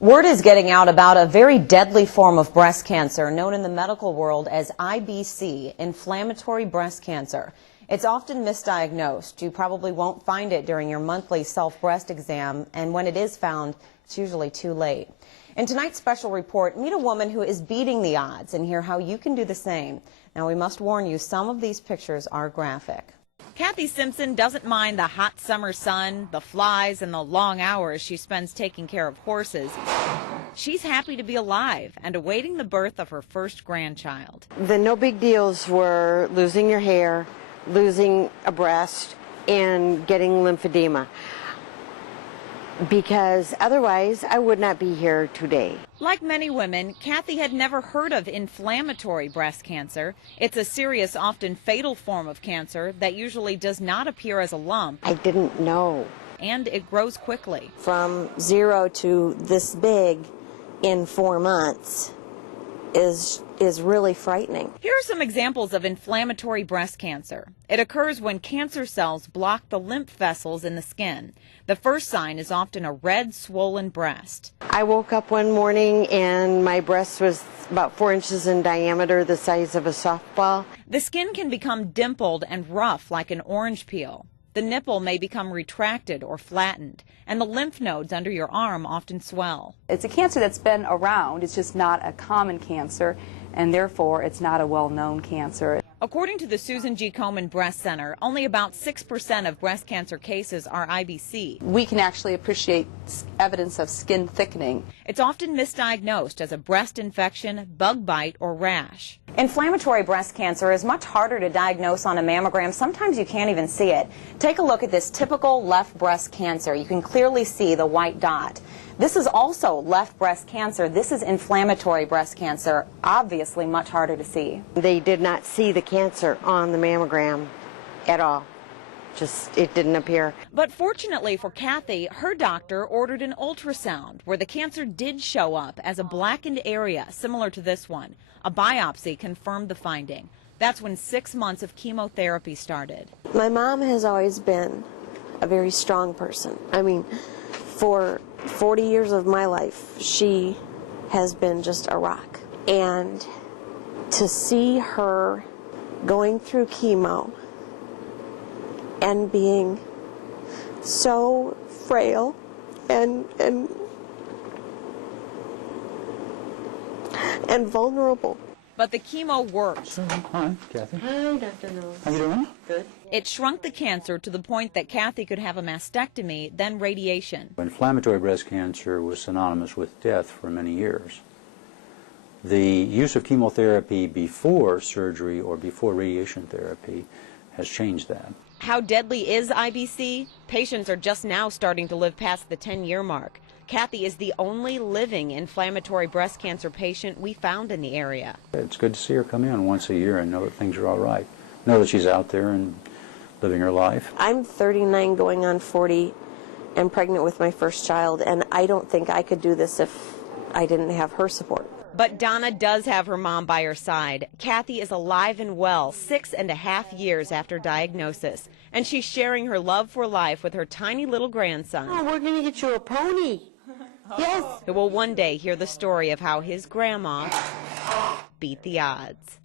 Word is getting out about a very deadly form of breast cancer known in the medical world as IBC, inflammatory breast cancer. It's often misdiagnosed. You probably won't find it during your monthly self-breast exam, and when it is found, it's usually too late. In tonight's special report, meet a woman who is beating the odds and hear how you can do the same. Now, we must warn you, some of these pictures are graphic. Kathy Simpson doesn't mind the hot summer sun, the flies, and the long hours she spends taking care of horses. She's happy to be alive and awaiting the birth of her first grandchild. The no big deals were losing your hair, losing a breast, and getting lymphedema, because otherwise I would not be here today. Like many women, Kathy had never heard of inflammatory breast cancer. It's a serious, often fatal form of cancer that usually does not appear as a lump. I didn't know. And it grows quickly. From 0 to this big in 4 months is really frightening. Here are some examples of inflammatory breast cancer. It occurs when cancer cells block the lymph vessels in the skin. The first sign is often a red, swollen breast. I woke up one morning and my breast was about 4 inches in diameter, the size of a softball. The skin can become dimpled and rough like an orange peel. The nipple may become retracted or flattened, and the lymph nodes under your arm often swell. It's a cancer that's been around. It's just not a common cancer, and therefore it's not a well-known cancer. According to the Susan G. Komen Breast Center, only about 6% of breast cancer cases are IBC. We can actually appreciate evidence of skin thickening. It's often misdiagnosed as a breast infection, bug bite, or rash. Inflammatory breast cancer is much harder to diagnose on a mammogram. Sometimes you can't even see it. Take a look at this typical left breast cancer. You can clearly see the white dot. This is also left breast cancer. This is inflammatory breast cancer, obviously much harder to see. They did not see the cancer on the mammogram at all. It didn't appear. But fortunately for Kathy, her doctor ordered an ultrasound where the cancer did show up as a blackened area similar to this one. A biopsy confirmed the finding. That's when 6 months of chemotherapy started. My mom has always been a very strong person. I mean, for 40 years of my life, she has been just a rock. And to see her going through chemo and being so frail and vulnerable. But the chemo worked. Hi, Kathy. Hi, Dr. Knowles. How you doing? Good. It shrunk the cancer to the point that Kathy could have a mastectomy, then radiation. Inflammatory breast cancer was synonymous with death for many years. The use of chemotherapy before surgery or before radiation therapy has changed that. How deadly is IBC? Patients are just now starting to live past the 10-year mark. Kathy is the only living inflammatory breast cancer patient we found in the area. It's good to see her come in once a year and know that things are all right. Know that she's out there and living her life. I'm 39 going on 40 and pregnant with my first child, and I don't think I could do this if I didn't have her support. But Donna does have her mom by her side. Kathy is alive and well 6.5 years after diagnosis, and she's sharing her love for life with her tiny little grandson. Oh, we're going to get you a pony. Yes. Who will one day hear the story of how his grandma beat the odds.